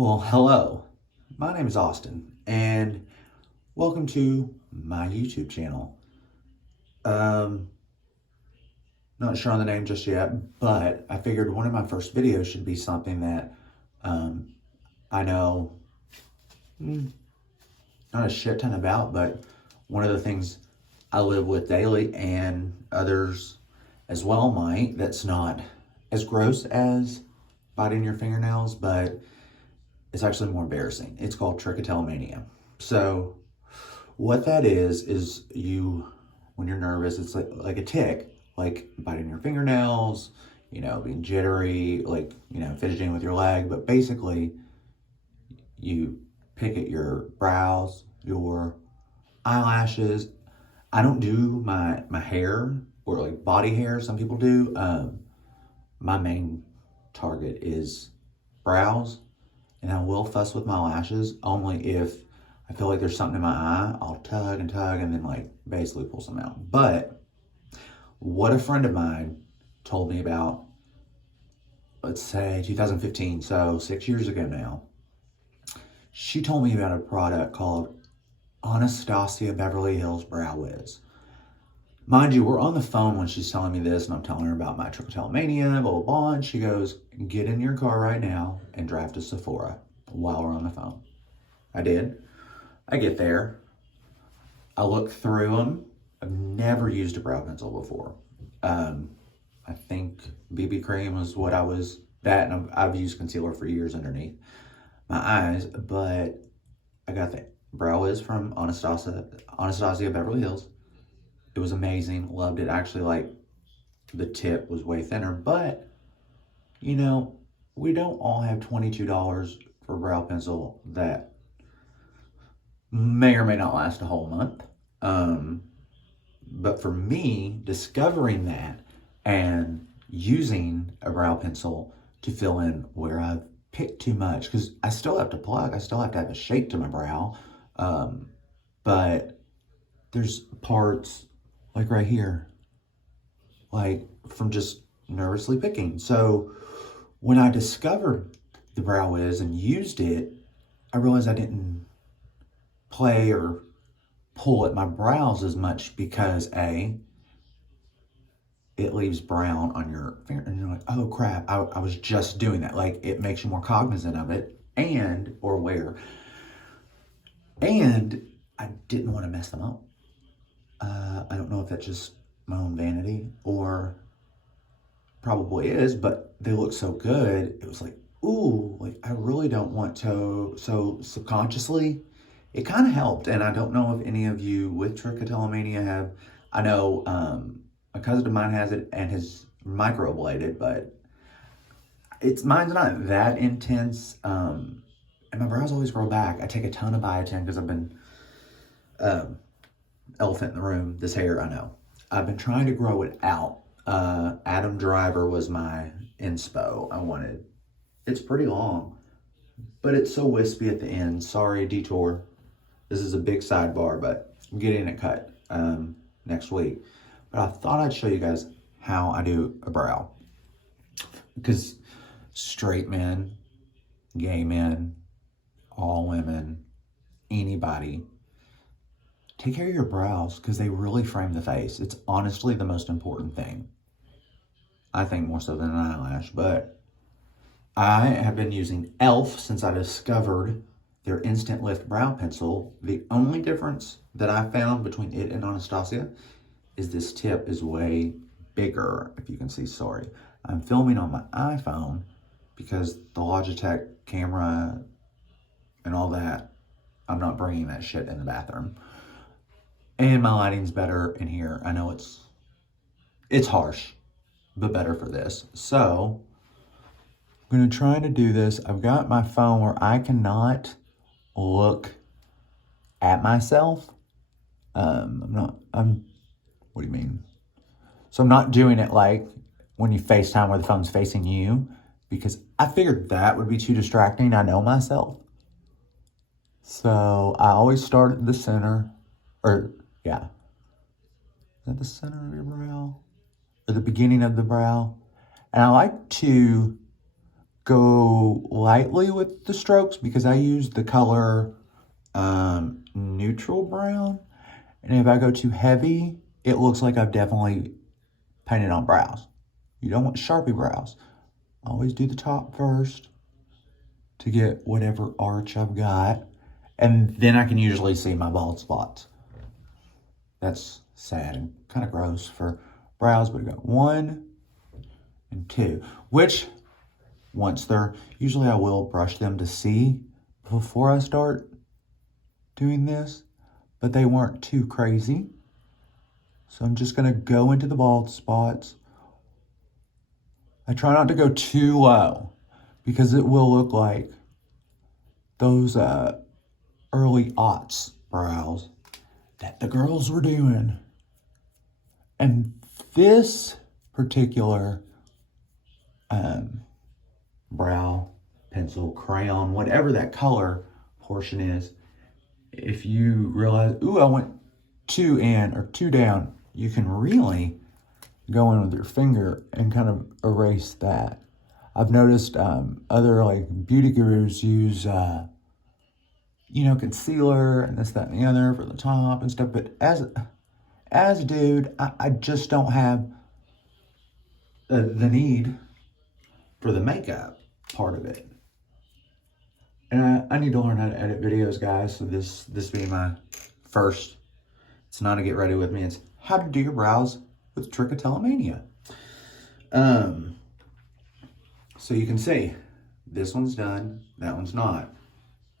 Well, hello. My name is Austin, and welcome to my YouTube channel. Um, Not sure on the name just yet, but I figured one of my first videos should be something that um, I know not a shit ton about, but one of the things I live with daily, and others as well might, that's not as gross as biting your fingernails, but it's actually more embarrassing. It's called Trichotillomania. So what that is you, when you're nervous, it's like a tick, like biting your fingernails, being jittery, fidgeting with your leg. But basically, you pick at your brows, your eyelashes. I don't do my hair or like body hair. Some people do. My main target is brows, and I will fuss with my lashes only if I feel like there's something in my eye. I'll tug and then like basically pull some out. But what a friend of mine told me about, let's say 2015, so 6 years ago now, she told me about a product called Anastasia Beverly Hills Brow Wiz. Mind you, we're on the phone when she's telling me this, and I'm telling her about my trichotillomania, blah, blah, blah, and she goes, get in your car right now and drive to Sephora while we're on the phone. I did. I get there. I look through them. I've never used a brow pencil before. I think BB cream was what I was, that, and I've used concealer for years underneath my eyes, but I got the Brow Wiz from Anastasia Beverly Hills. It was amazing. Loved it. Actually, like, the tip was way thinner, but, we don't all have $22 for a brow pencil that may or may not last a whole month. But for me, discovering that and using a brow pencil to fill in where I've picked too much, because I still have to plug, I still have to have a shape to my brow, but there's parts like right here, like from just nervously picking. So when I discovered the Brow Wiz and used it, I realized I didn't play or pull at my brows as much because it leaves brown on your finger, and you're like, oh crap, I was just doing that. Like, it makes you more cognizant of it and or aware. And I didn't want to mess them up. I don't know if that's just my own vanity, or probably is, but they look so good. It was like, ooh, like I really don't want to. So subconsciously, it kind of helped. And I don't know if any of you with trichotillomania have. I know a cousin of mine has it and has microbladed, but mine's not that intense. And my brows always grow back. I take a ton of biotin because I've been elephant in the room. This hair, I know. I've been trying to grow it out. Adam Driver was my inspo. I wanted. It's pretty long, but it's so wispy at the end. Sorry, detour. This is a big sidebar, but I'm getting it cut next week. But I thought I'd show you guys how I do a brow, because straight men, gay men, all women, anybody, take care of your brows because they really frame the face. It's honestly the most important thing. I think more so than an eyelash, but I have been using e.l.f. since I discovered their Instant Lift Brow Pencil. The only difference that I found between it and Anastasia is this tip is way bigger, if you can see, sorry. I'm filming on my iPhone because the Logitech camera and all that, I'm not bringing that shit in the bathroom. And my lighting's better in here. I know it's harsh, but better for this. So I'm gonna try to do this. I've got my phone where I cannot look at myself. What do you mean? So I'm not doing it like when you FaceTime where the phone's facing you, because I figured that would be too distracting. I know myself. So I always start at the center, or yeah. Is that the center of your brow? Or the beginning of the brow? And I like to go lightly with the strokes because I use the color neutral brown. And if I go too heavy, it looks like I've definitely painted on brows. You don't want Sharpie brows. Always do the top first to get whatever arch I've got. And then I can usually see my bald spots. That's sad and kind of gross for brows, but I got 1 and 2, which once they're, usually I will brush them to see before I start doing this, but they weren't too crazy. So I'm just gonna go into the bald spots. I try not to go too low because it will look like those early aughts brows that the girls were doing. And this particular brow pencil, crayon, whatever that color portion is, if you realize, ooh, I went 2 in or 2 down, you can really go in with your finger and kind of erase that. I've noticed other like beauty gurus use concealer and this, that, and the other for the top and stuff. But as a dude, I just don't have the need for the makeup part of it. And I need to learn how to edit videos, guys. So this being my first, it's not a get ready with me. It's how to do your brows with Trichotillomania. So you can see this one's done, that one's not.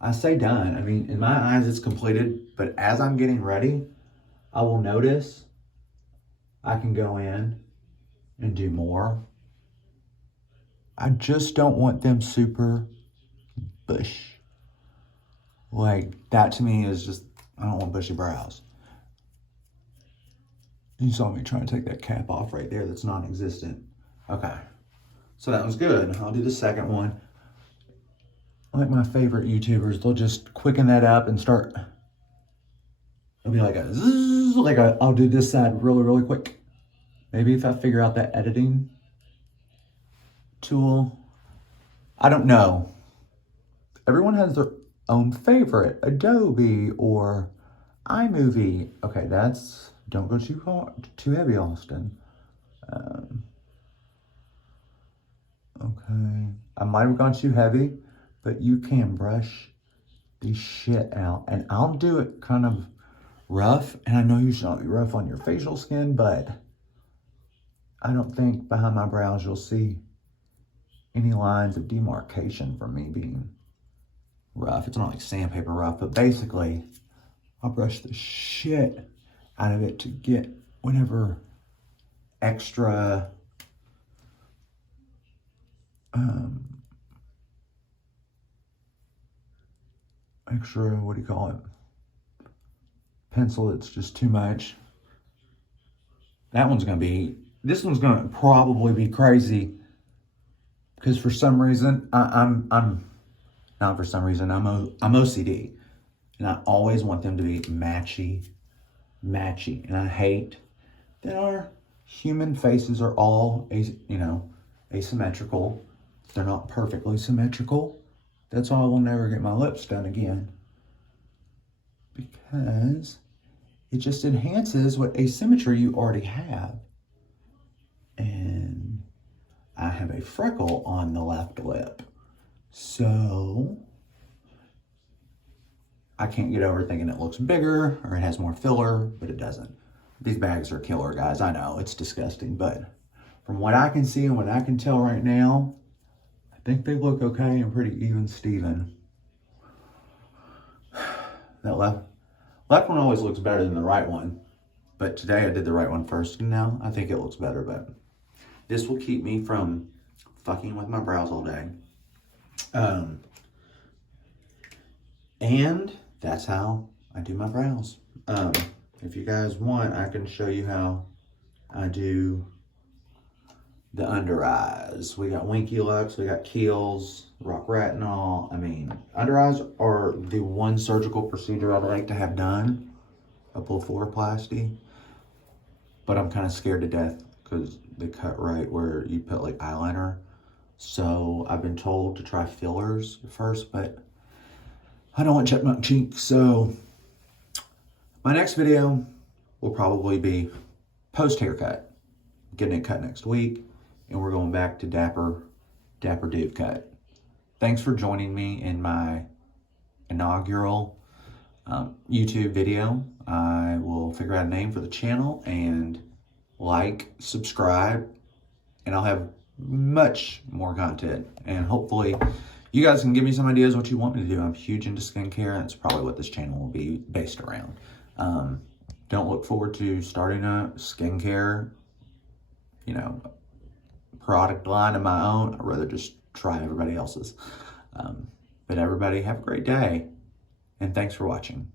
I say done, I mean, in my eyes it's completed, but as I'm getting ready, I will notice I can go in and do more. I just don't want them super bush. Like, that to me is just, I don't want bushy brows. You saw me trying to take that cap off right there that's non-existent. Okay, so that was good. I'll do the second one. Like my favorite YouTubers, they'll just quicken that up and start. It'll be like a zzz, I'll do this side really, really quick. Maybe if I figure out that editing tool. I don't know. Everyone has their own favorite, Adobe or iMovie. Okay, don't go too heavy, Austin. Okay, I might have gone too heavy, but you can brush the shit out. And I'll do it kind of rough. And I know you should not be rough on your facial skin, but I don't think behind my brows you'll see any lines of demarcation from me being rough. It's not like sandpaper rough, but basically I'll brush the shit out of it to get whatever extra what do you call it, pencil that's just too much. This one's gonna probably be crazy because for some reason I'm OCD and I always want them to be matchy, and I hate that our human faces are all asymmetrical. They're not perfectly symmetrical. That's why I will never get my lips done again, because it just enhances what asymmetry you already have. And I have a freckle on the left lip, so I can't get over thinking it looks bigger or it has more filler, but it doesn't. These bags are killer, guys. I know it's disgusting, but from what I can see and what I can tell right now, I think they look okay and pretty even Steven. That left one always looks better than the right one, but today I did the right one first, and now I think it looks better. But this will keep me from fucking with my brows all day. And that's how I do my brows. If you guys want, I can show you how I do the under eyes. We got Winky Lux, we got Kiehl's, Rock Retinol. I mean, under eyes are the one surgical procedure I'd like to have done, a blepharoplasty. But I'm kind of scared to death because they cut right where you put like eyeliner. So I've been told to try fillers first, but I don't want chipmunk cheeks. So my next video will probably be post haircut. Getting it cut next week, and we're going back to Dapper Dude cut. Thanks for joining me in my inaugural YouTube video. I will figure out a name for the channel and like, subscribe, and I'll have much more content. And hopefully you guys can give me some ideas what you want me to do. I'm huge into skincare, and that's probably what this channel will be based around. Don't look forward to starting a skincare, product line of my own. I'd rather just try everybody else's. But everybody have a great day, and thanks for watching.